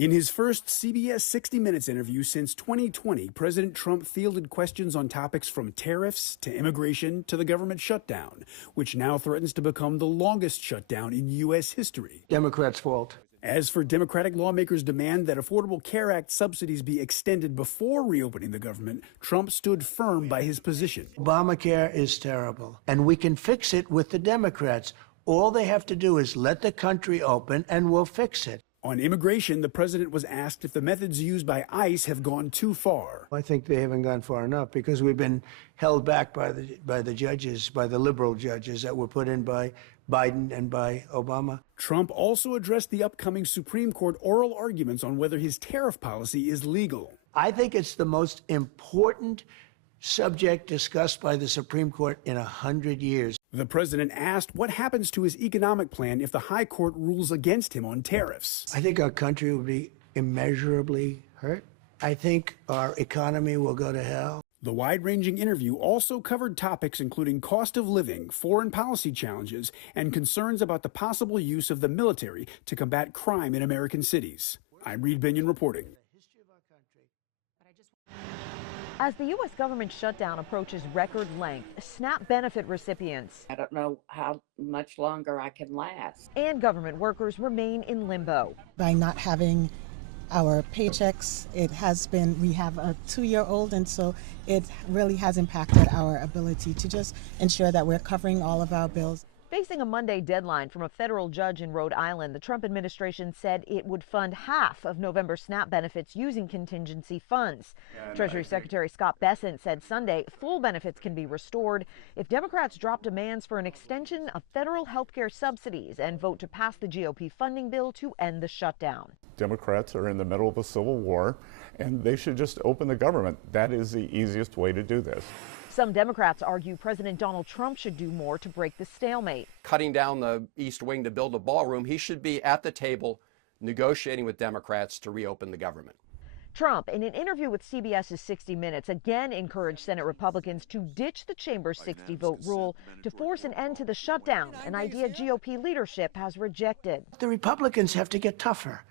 In his first CBS 60 Minutes interview since 2020, President Trump fielded questions on topics from tariffs to immigration to the government shutdown, which now threatens to become the longest shutdown in U.S. history. Democrats' fault. As for Democratic lawmakers' demand that Affordable Care Act subsidies be extended before reopening the government, Trump stood firm by his position. Obamacare is terrible, and we can fix it with the Democrats. All they have to do is let the country open, and we'll fix it. On immigration, the president was asked if the methods used by ICE have gone too far. I think they haven't gone far enough because we've been held back by the judges, by the liberal judges that were put in by Biden and by Obama. Trump also addressed the upcoming Supreme Court oral arguments on whether his tariff policy is legal. I think it's the most important subject discussed by the Supreme Court in 100 years. The president asked what happens to his economic plan if the high court rules against him on tariffs. I think our country will be immeasurably hurt. I think our economy will go to hell. The wide-ranging interview also covered topics including cost of living, foreign policy challenges, and concerns about the possible use of the military to combat crime in American cities. I'm Reed Binion reporting. As the U.S. government shutdown approaches record length, SNAP benefit recipients, I don't know how much longer I can last, and government workers remain in limbo. By not having our paychecks, we have a 2-year-old, and so it really has impacted our ability to just ensure that we're covering all of our bills. Facing a Monday deadline from a federal judge in Rhode Island, the Trump administration said it would fund half of November SNAP benefits using contingency funds. Treasury Secretary Scott Bessent said Sunday full benefits can be restored if Democrats drop demands for an extension of federal health care subsidies and vote to pass the GOP funding bill to end the shutdown. Democrats are in the middle of a civil war, and they should just open the government. That is the easiest way to do this. Some Democrats argue President Donald Trump should do more to break the stalemate. Cutting down the East Wing to build a ballroom, he should be at the table negotiating with Democrats to reopen the government. Trump, in an interview with CBS's 60 Minutes, again encouraged Senate Republicans to ditch the chamber's 60-vote rule to force an end to the shutdown, an idea GOP leadership has rejected. The Republicans have to get tougher.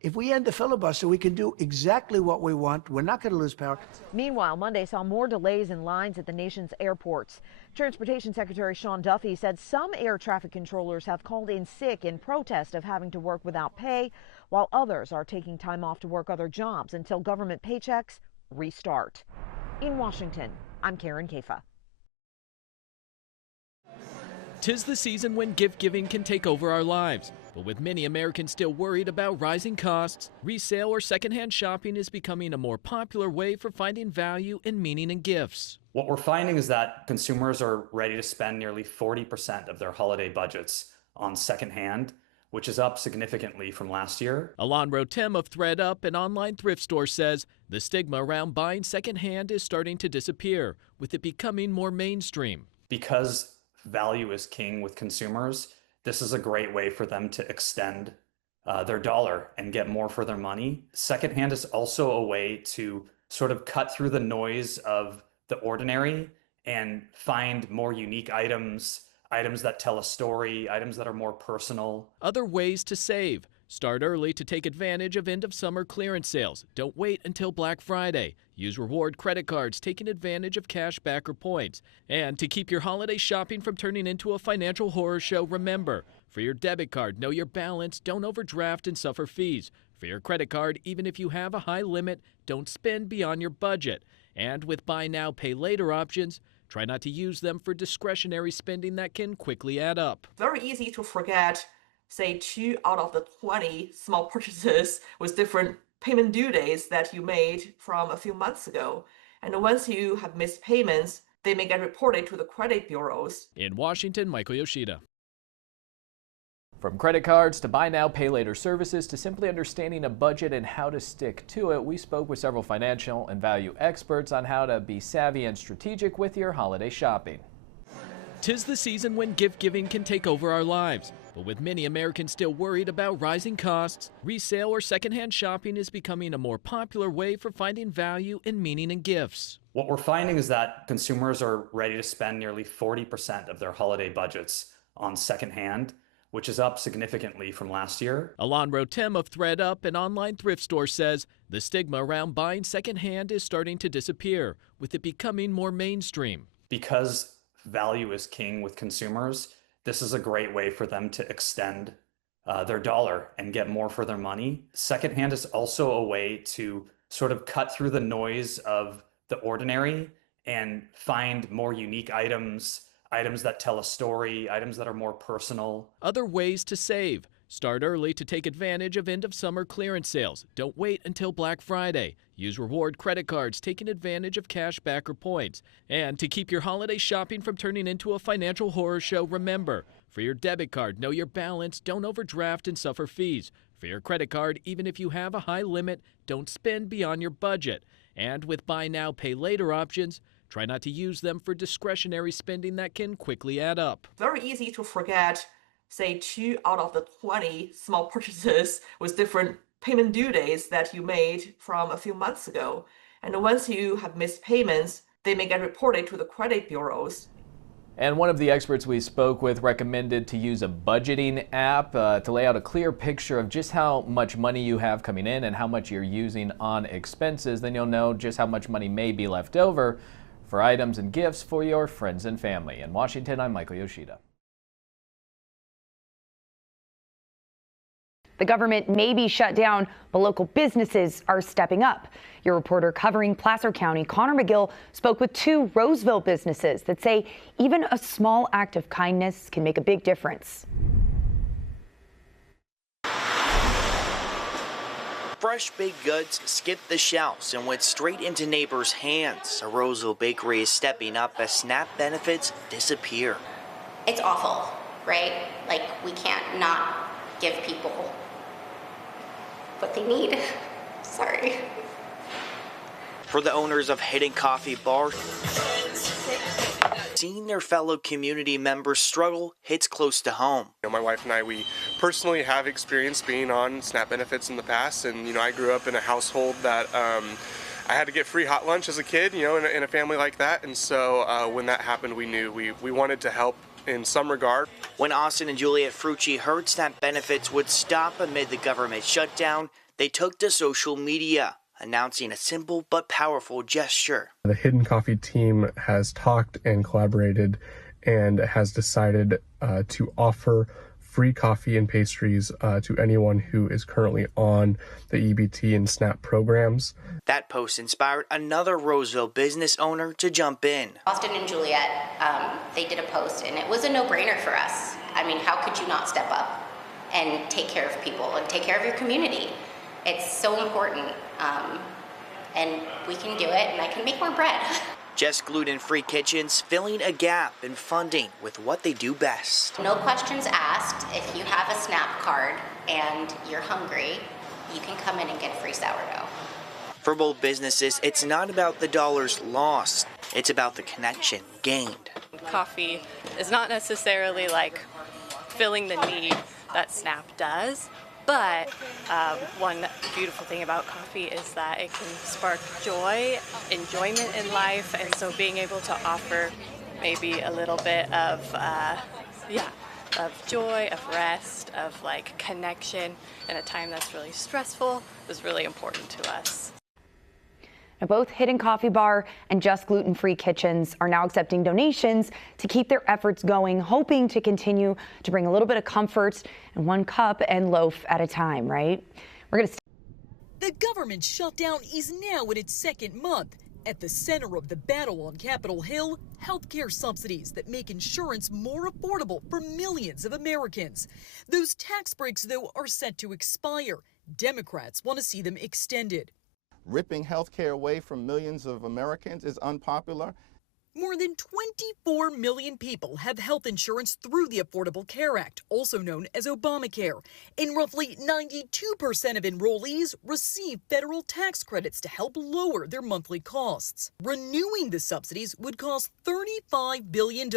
If we end the filibuster, we can do exactly what we want. We're not going to lose power. Meanwhile, Monday saw more delays in lines at the nation's airports. Transportation Secretary Sean Duffy said some air traffic controllers have called in sick in protest of having to work without pay, while others are taking time off to work other jobs until government paychecks restart. In Washington, I'm Karen Kafa. 'Tis the season when gift giving can take over our lives. But with many Americans still worried about rising costs, resale or secondhand shopping is becoming a more popular way for finding value and meaning in gifts. What we're finding is that consumers are ready to spend nearly 40% of their holiday budgets on secondhand, which is up significantly from last year. Alon Rotem of ThreadUp, an online thrift store, says the stigma around buying secondhand is starting to disappear, with it becoming more mainstream. Because value is king with consumers, this is a great way for them to extend their dollar and get more for their money. Secondhand is also a way to sort of cut through the noise of the ordinary and find more unique items that tell a story, items that are more personal. Other ways to save. Start early to take advantage of end-of-summer clearance sales. Don't wait until Black Friday. Use reward credit cards, taking advantage of cash back or points. And to keep your holiday shopping from turning into a financial horror show, remember, for your debit card, know your balance, don't overdraft and suffer fees. For your credit card, even if you have a high limit, don't spend beyond your budget. And with buy now, pay later options, try not to use them for discretionary spending that can quickly add up. Very easy to forget, say 2 out of the 20 small purchases with different payment due dates that you made from a few months ago. And once you have missed payments, they may get reported to the credit bureaus. In Washington, Michael Yoshida. From credit cards to buy now, pay later services to simply understanding a budget and how to stick to it, we spoke with several financial and value experts on how to be savvy and strategic with your holiday shopping. 'Tis the season when gift giving can take over our lives. But with many Americans still worried about rising costs, resale or secondhand shopping is becoming a more popular way for finding value and meaning in gifts. What we're finding is that consumers are ready to spend nearly 40% of their holiday budgets on secondhand, which is up significantly from last year. Alon Rotem of ThreadUp, an online thrift store, says the stigma around buying secondhand is starting to disappear, with it becoming more mainstream. Because value is king with consumers, this is a great way for them to extend their dollar and get more for their money. Secondhand is also a way to sort of cut through the noise of the ordinary and find more unique items, items that tell a story, items that are more personal. Other ways to save. Start early to take advantage of end-of-summer clearance sales. Don't wait until Black Friday. Use reward credit cards, taking advantage of cash back or points. And to keep your holiday shopping from turning into a financial horror show, remember, for your debit card, know your balance, don't overdraft and suffer fees. For your credit card, even if you have a high limit, don't spend beyond your budget. And with buy now, pay later options, try not to use them for discretionary spending that can quickly add up. Very easy to forget, say, 2 out of the 20 small purchases with different payment due dates that you made from a few months ago. And once you have missed payments, they may get reported to the credit bureaus. And one of the experts we spoke with recommended to use a budgeting app to lay out a clear picture of just how much money you have coming in and how much you're using on expenses. Then you'll know just how much money may be left over for items and gifts for your friends and family. In Washington, I'm Michael Yoshida. The government may be shut down, but local businesses are stepping up. Your reporter covering Placer County, Connor McGill, spoke with 2 Roseville businesses that say even a small act of kindness can make a big difference. Fresh baked goods skip the shelves and went straight into neighbors' hands. A Roseville bakery is stepping up as SNAP benefits disappear. It's awful, right? Like, we can't not give people what they need. Sorry. For the owners of Hidden Coffee Bar, seeing their fellow community members struggle hits close to home. My wife and I, we personally have experience being on SNAP benefits in the past, and I grew up in a household that I had to get free hot lunch as a kid, in a family like that, and so when that happened, we knew we wanted to help in some regard. When Austin and Juliet Frucci heard SNAP benefits would stop amid the government shutdown, they took to social media, announcing a simple but powerful gesture. The Hidden Coffee team has talked and collaborated and has decided to offer free coffee and pastries to anyone who is currently on the EBT and SNAP programs. That post inspired another Roseville business owner to jump in. Austin and Juliet, they did a post, and it was a no-brainer for us. I mean, how could you not step up and take care of people and take care of your community? It's so important, and we can do it, and I can make more bread. Just gluten-free kitchens filling a gap in funding with what they do best. No questions asked. If you have a SNAP card and you're hungry, you can come in and get free sourdough. For both businesses, it's not about the dollars lost. It's about the connection gained. Coffee is not necessarily like filling the need that SNAP does, but one beautiful thing about coffee is that it can spark joy, enjoyment in life, and so being able to offer maybe a little bit of joy, of rest, of like connection in a time that's really stressful is really important to us. Now, both Hidden Coffee Bar and Just Gluten-Free Kitchens are now accepting donations to keep their efforts going, hoping to continue to bring a little bit of comfort in one cup and loaf at a time, right? We're going to. The government shutdown is now in its 2nd month. At the center of the battle on Capitol Hill, healthcare subsidies that make insurance more affordable for millions of Americans. Those tax breaks, though, are set to expire. Democrats want to see them extended. Ripping health care away from millions of Americans is unpopular. More than 24 million people have health insurance through the Affordable Care Act, also known as Obamacare, and roughly 92% of enrollees receive federal tax credits to help lower their monthly costs. Renewing the subsidies would cost $35 billion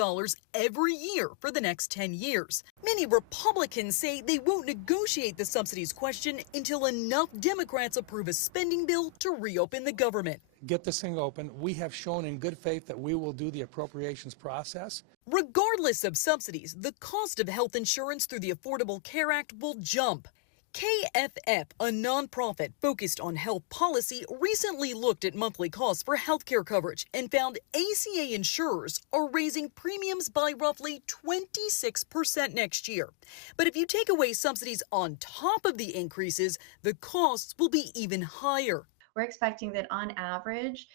every year for the next 10 years. Many Republicans say they won't negotiate the subsidies question until enough Democrats approve a spending bill to reopen the government. get this thing open. We have shown in good faith that we will do the appropriations process. Regardless of subsidies, the cost of health insurance through the Affordable Care Act will jump. KFF, a nonprofit focused on health policy, recently looked at monthly costs for healthcare coverage and found ACA insurers are raising premiums by roughly 26% next year. But if you take away subsidies on top of the increases, the costs will be even higher. We're expecting that on average,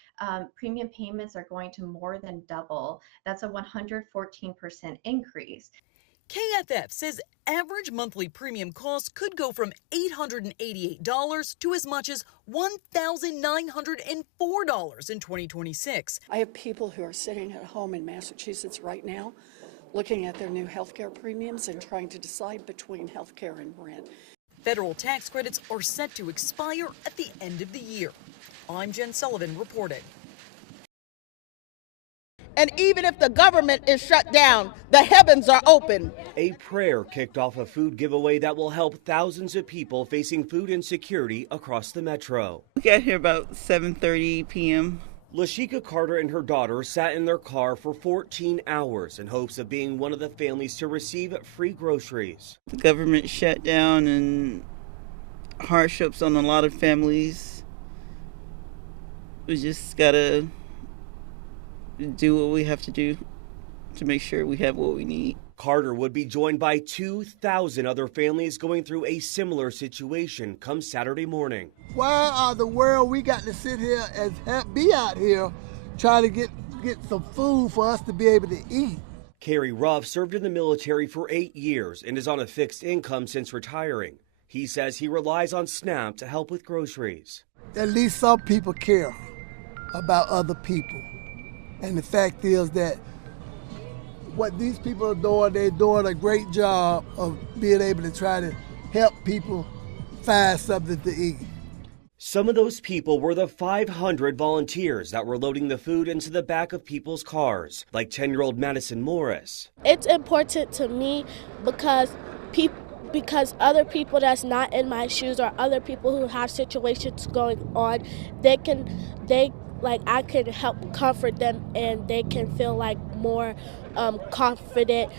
premium payments are going to more than double. That's a 114% increase. KFF says average monthly premium costs could go from $888 to as much as $1,904 in 2026. I have people who are sitting at home in Massachusetts right now looking at their new health care premiums and trying to decide between health care and rent. Federal tax credits are set to expire at the end of the year. I'm Jen Sullivan reporting. And even if the government is shut down, the heavens are open. A prayer kicked off a food giveaway that will help thousands of people facing food insecurity across the metro. We got here about 7:30 p.m. Lashika Carter and her daughter sat in their car for 14 hours in hopes of being one of the families to receive free groceries. The government shut down and hardships on a lot of families. We just gotta do what we have to do to make sure we have what we need. Carter would be joined by 2,000 other families going through a similar situation come Saturday morning. Why are the world we got to sit here and be out here trying to get some food for us to be able to eat? Kerry Ruff served in the military for 8 years and is on a fixed income since retiring. He says he relies on SNAP to help with groceries. At least some people care about other people. And the fact is that what these people are doing, they're doing a great job of being able to try to help people find something to eat. Some of those people were the 500 volunteers that were loading the food into the back of people's cars, like 10-year-old Madison Morris. It's important to me because other people that's not in my shoes or other people who have situations going on, I can help comfort them and they can feel like more confident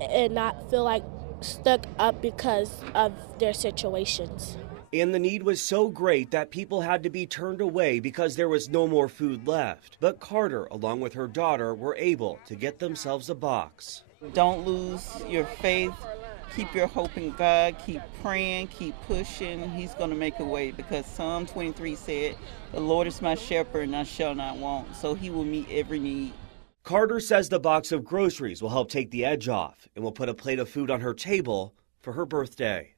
and not feel like stuck up because of their situations. And the need was so great that people had to be turned away because there was no more food left. But Carter, along with her daughter, were able to get themselves a box. Don't lose your faith. Keep your hope in God. Keep praying. Keep pushing. He's going to make a way because Psalm 23 said, "The Lord is my shepherd and I shall not want." So he will meet every need. Carter says the box of groceries will help take the edge off and will put a plate of food on her table for her birthday.